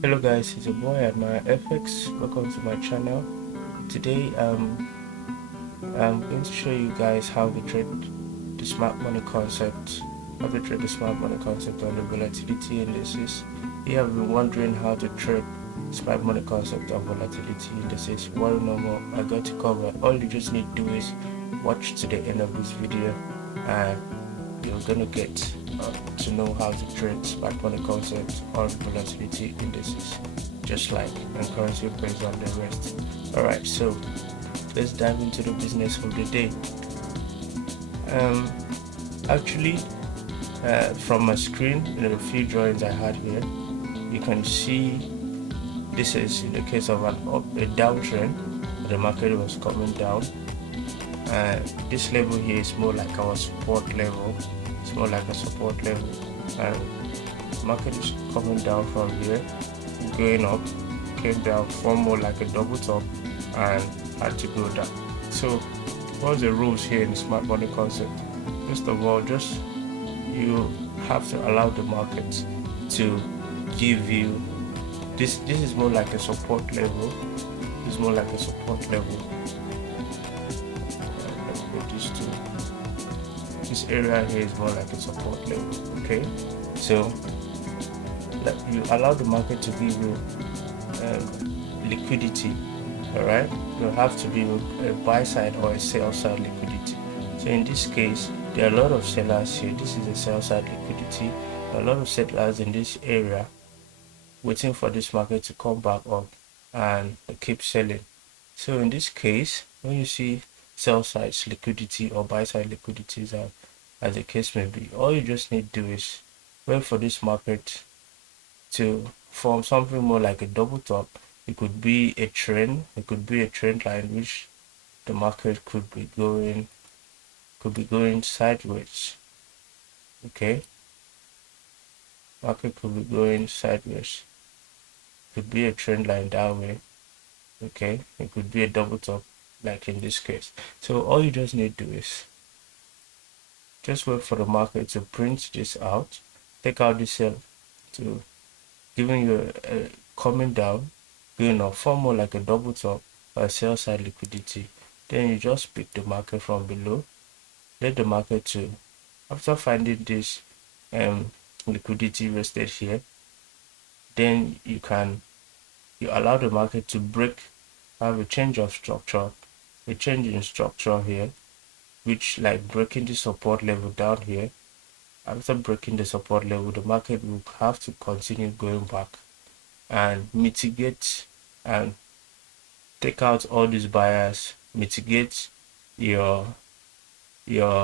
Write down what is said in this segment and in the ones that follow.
Hello guys, it's your boy at my FX. Welcome to my channel. Today I'm going to show you guys how to trade the smart money concept. How to trade the smart money concept on the volatility indices. You have been wondering how to trade smart money concept on volatility indices. Well, no more. I got you covered. All you just need to do is watch to the end of this video, and you're gonna get to know how to trade smart money concepts on volatility indices, just like and currency pairs and the rest. Alright, so let's dive into the business of the day. Um, Actually, from my screen, in the few drawings I had here, you can see this is in the case of a downtrend. The market was coming down. This level here is more like our support level. It's more like a support level, and market is coming down from here, going up, came down, formed more like a double top, and had to go down. So what's the rules here in the smart money concept? First of all, just you have to allow the market to give you this is more like a support level. This is more like a support level. Let's put this to this area here is more like a support level. Okay, so you allow the market to give you liquidity. All right, you have to be a buy side or a sell side liquidity. So in this case, there are a lot of sellers here. This is a sell side liquidity. A lot of sellers in this area waiting for this market to come back up and keep selling. So in this case, when you see sell side liquidity or buy side liquidities, as the case may be, all you just need to do is wait for this market to form something more like a double top. It could be a trend, it could be a trend line which the market could be going sideways. Okay, market could be going sideways. Could be a trend line that way. Okay, it could be a double top like in this case. So all you just need to do is just wait for the market to print this out, take out this sell to giving you a coming down, going up, form more like a double top or sell side liquidity. Then you just pick the market from below, let the market to, after finding this liquidity rested here, then you allow the market to break, have a change of structure, a change in structure here, which like breaking the support level down here. After breaking the support level, the market will have to continue going back and mitigate and take out all these buyers, mitigate your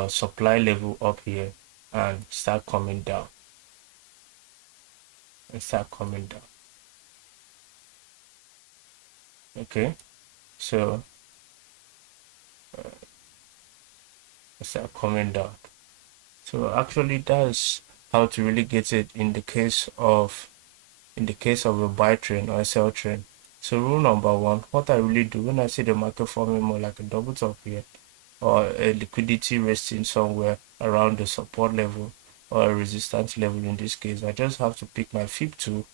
supply level up here and start coming down Okay, so start coming down. So actually that's how to really get it in the case of a buy trend or a sell trend. So rule number one, what I really do when I see the market forming more like a double top here, or a liquidity resting somewhere around the support level or a resistance level in this case, I just have to pick my Fib tool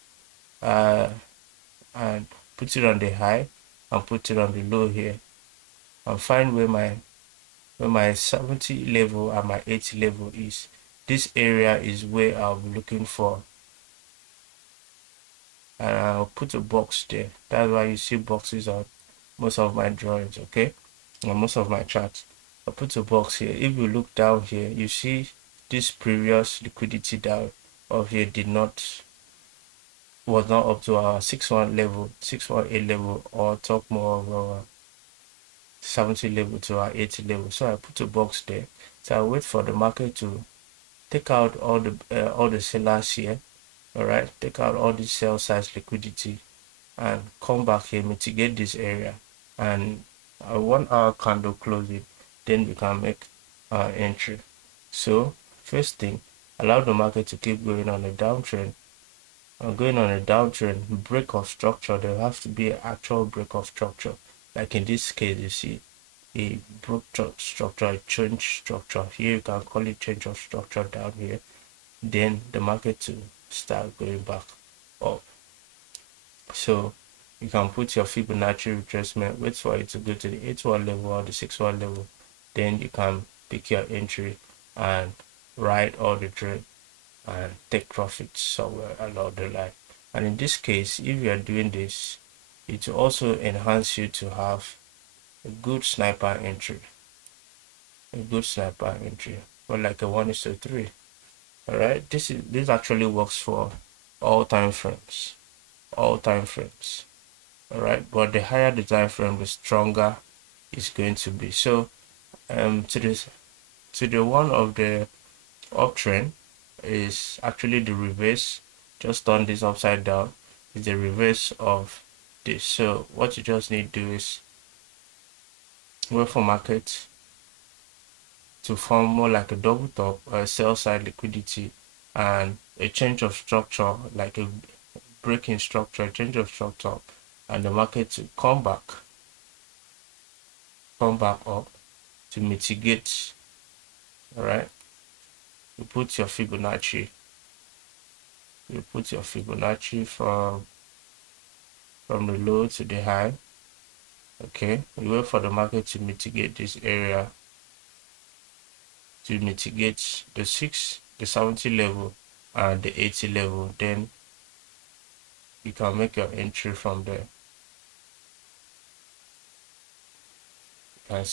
and put it on the high and put it on the low here and find where my 70 level and my 80 level is. This area is where I'll be looking for, and I'll put a box there. That's why you see boxes on most of my drawings, okay, on most of my charts. I'll put a box here. If you look down here, you see this previous liquidity down of here was not up to our 618 level, or talk more of our 70 level to our 80 level. So I put a box there. So I wait for the market to take out all the sellers here. All right, take out all the sell size liquidity and come back here, mitigate this area, and a 1 hour candle closing, then we can make our entry. So first thing, allow the market to keep going on a downtrend. Going on a downtrend, break of structure, there has to be an actual break of structure. Like in this case, you see a broke structure, a change structure. Here you can call it change of structure down here. Then the market to start going back up. So you can put your Fibonacci retracement, wait for it to go to the 8-1 level or the 6-1 level. Then you can pick your entry and ride all the trade and take profits somewhere along the line. And in this case, if you are doing this, it will also enhance you to have a good sniper entry. A good sniper entry. Or like a 1:3. Alright, this actually works for all time frames. All time frames. Alright, but the higher the time frame, the stronger it's going to be. So to the one of the uptrend is actually the reverse. Just turn this upside down. Is the reverse of this. So what you just need to do is wait for market to form more like a double top or a sell side liquidity and a change of structure, like a break in structure, a change of structure, and the market to come back up to mitigate. All right, you put your Fibonacci. You put your Fibonacci from the low to the high. Okay, you wait for the market to mitigate this area, to mitigate the 70 level and the 80 level. Then you can make your entry from there. And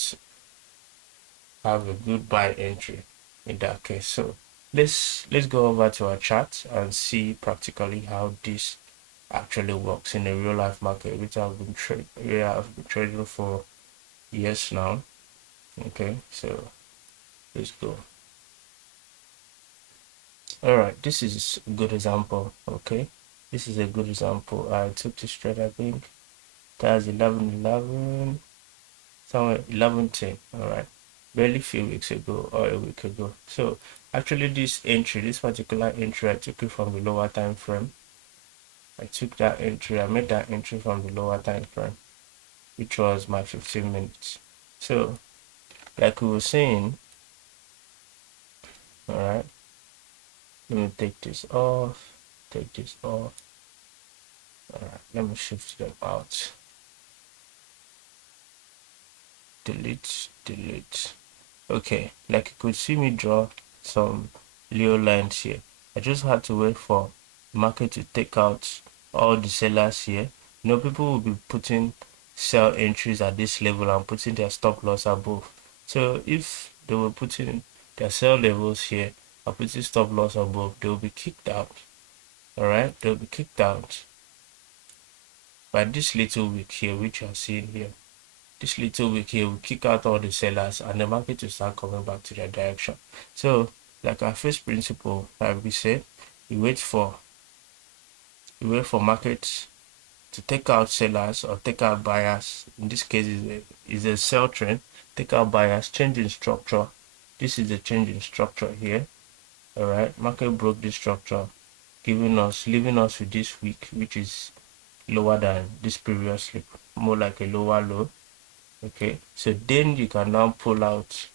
have a good buy entry in that case. So let's go over to our chart and see practically how this actually works in a real life market, which I've been trading for years now. Okay, so let's go. All right, this is a good example. Okay, this is a good example. I took this trade, I think that's 11:11, somewhere 11:10. All right, barely few weeks ago or a week ago. So actually this particular entry, I took it from the lower time frame. I made that entry from the lower time frame, which was my 15 minutes. So like we were saying, all right, let me take this off, all right, let me shift them out, delete. Okay, like you could see me draw some Leo lines here. I just had to wait for market to take out all the sellers here. You know, people will be putting sell entries at this level and putting their stop loss above. So if they were putting their sell levels here and putting stop loss above, they will be kicked out. Alright, they'll be kicked out by this little wick here, which you are seeing here. This little wick here will kick out all the sellers and the market will start coming back to their direction. So like our first principle, like we said, you wait for markets to take out sellers or take out buyers. In this case is a sell trend. Take out buyers, change in structure. This is the change in structure here. All right, market broke this structure, leaving us with this wick, which is lower than this previously, more like a lower low. Okay, so then you can now pull out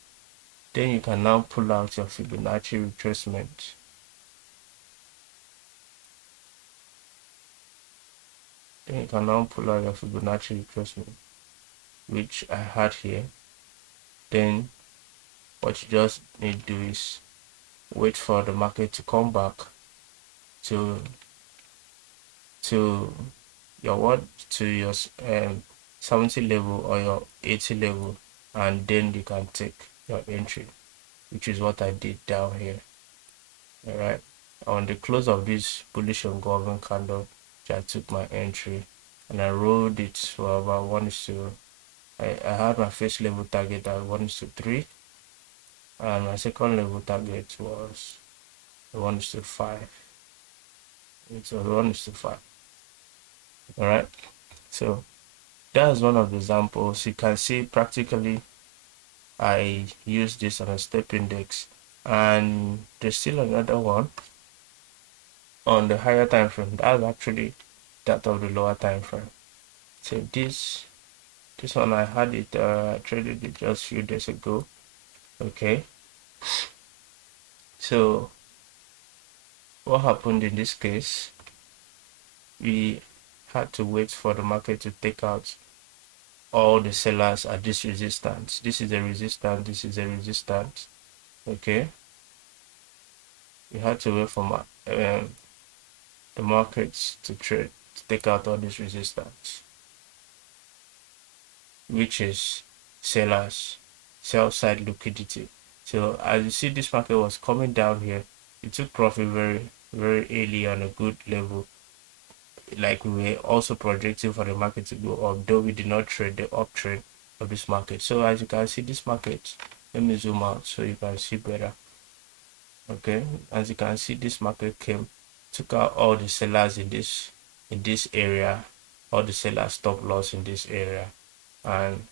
your Fibonacci retracement. Then you can now pull out your Fibonacci retracement, which I had here. Then what you just need to do is wait for the market to come back to your 70 level or your 80 level, and then you can take your entry, which is what I did down here. All right, on the close of this bullish engulfing candle, I took my entry and I rolled it for about 1:2. I had my first level target at 1:3, and my second level target was 1:5. It was 1:5. All right, so that's one of the examples. You can see practically I use this on a step index, and there's still another one on the higher time frame. That's actually that of the lower time frame. So this one I had it, traded it just a few days ago. Okay, so what happened in this case, we had to wait for the market to take out all the sellers at this resistance. This is a resistance, this is a resistance. Okay, you had to wait for the markets to trade to take out all this resistance, which is sellers, sell side liquidity. So as you see, this market was coming down here. It took profit very early on a good level, like we were also projecting for the market to go up, though we did not trade the uptrend of this market. So as you can see, this market, let me zoom out so you can see better. Okay, as you can see, this market took out all the sellers in this area, all the sellers stop loss in this area, and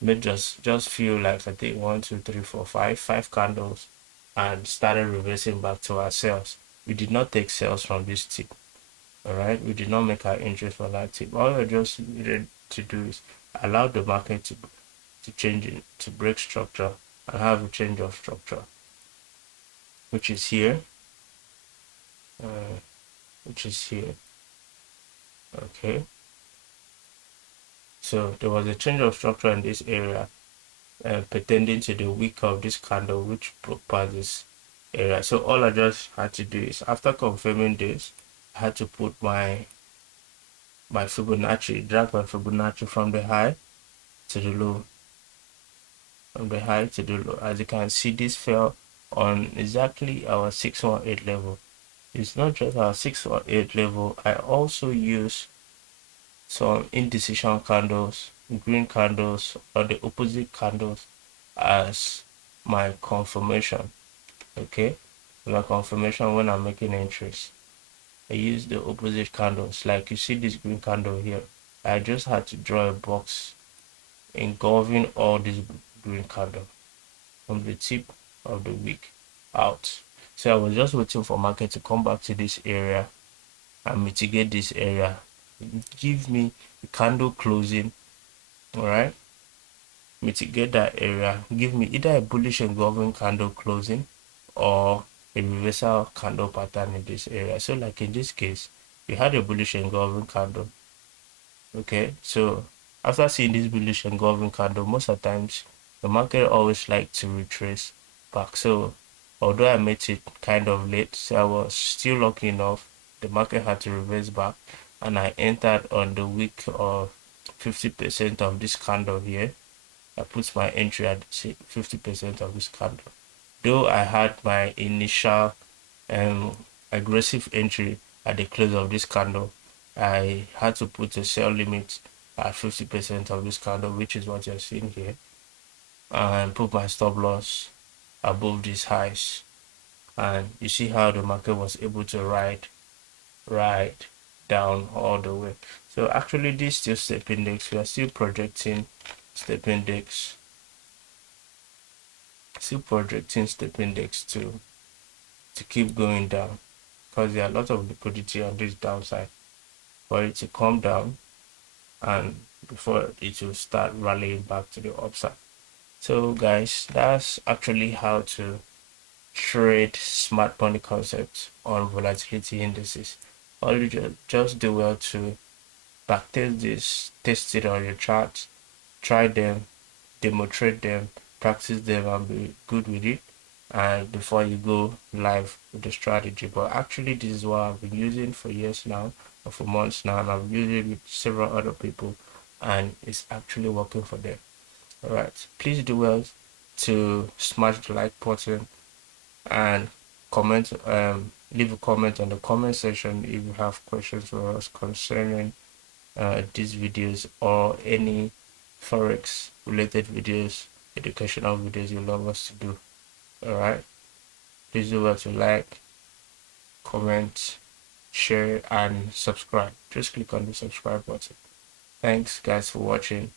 made just feel like, I think, 5 candles, and started reversing back to our sales. We did not take sales from this tip. All right, we did not make our interest from that tip. All we just needed to do is allow the market to change it, to break structure and have a change of structure, which is here, which is here. Okay, so there was a change of structure in this area, pertaining to the wick of this candle, which broke past this area. So all I just had to do is, after confirming this, I had to put my Fibonacci, drag my Fibonacci from the high to the low, from the high to the low. As you can see, this fell on exactly our 618 level. It's not just our 618 level. I also use some indecision candles, green candles, or the opposite candles as my confirmation. Okay, my confirmation when I'm making entries. I use the opposite candles. Like you see this green candle here, I just had to draw a box engulfing all this green candle from the tip of the wick out. So I was just waiting for market to come back to this area and mitigate this area, give me a candle closing. All right, mitigate that area, give me either a bullish engulfing candle closing or a reversal candle pattern in this area. So like in this case, we had a bullish engulfing candle. Okay, so after seeing this bullish engulfing candle, most of the times the market always like to retrace back. So although I made it kind of late, so I was still lucky enough, the market had to reverse back, and I entered on the wick of 50% of this candle here. I put my entry at 50% of this candle. Though I had my initial aggressive entry at the close of this candle, I had to put a sell limit at 50% of this candle, which is what you're seeing here, and put my stop loss above these highs. And you see how the market was able to ride down all the way. So actually, this still step index, we are still projecting step index, to keep going down, because there are a lot of liquidity on this downside for it to come down and before it will start rallying back to the upside. So guys, that's actually how to trade smart money concepts on volatility indices. All you just do well to backtest this, test it on your charts, try them, demo trade them, practice them, and be good with it, and before you go live with the strategy. But actually, this is what I've been using for years now, or for months now, and I've used it with several other people, and it's actually working for them. All right, please do well to smash the like button and comment, leave a comment on the comment section if you have questions for us concerning these videos or any forex related videos, educational videos you love us to do. All right, please do well to like, comment, share, and subscribe. Just click on the subscribe button. Thanks guys for watching.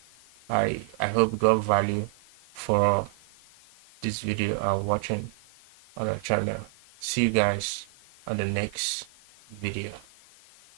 I hope you got value for this video and watching on our channel. See you guys on the next video.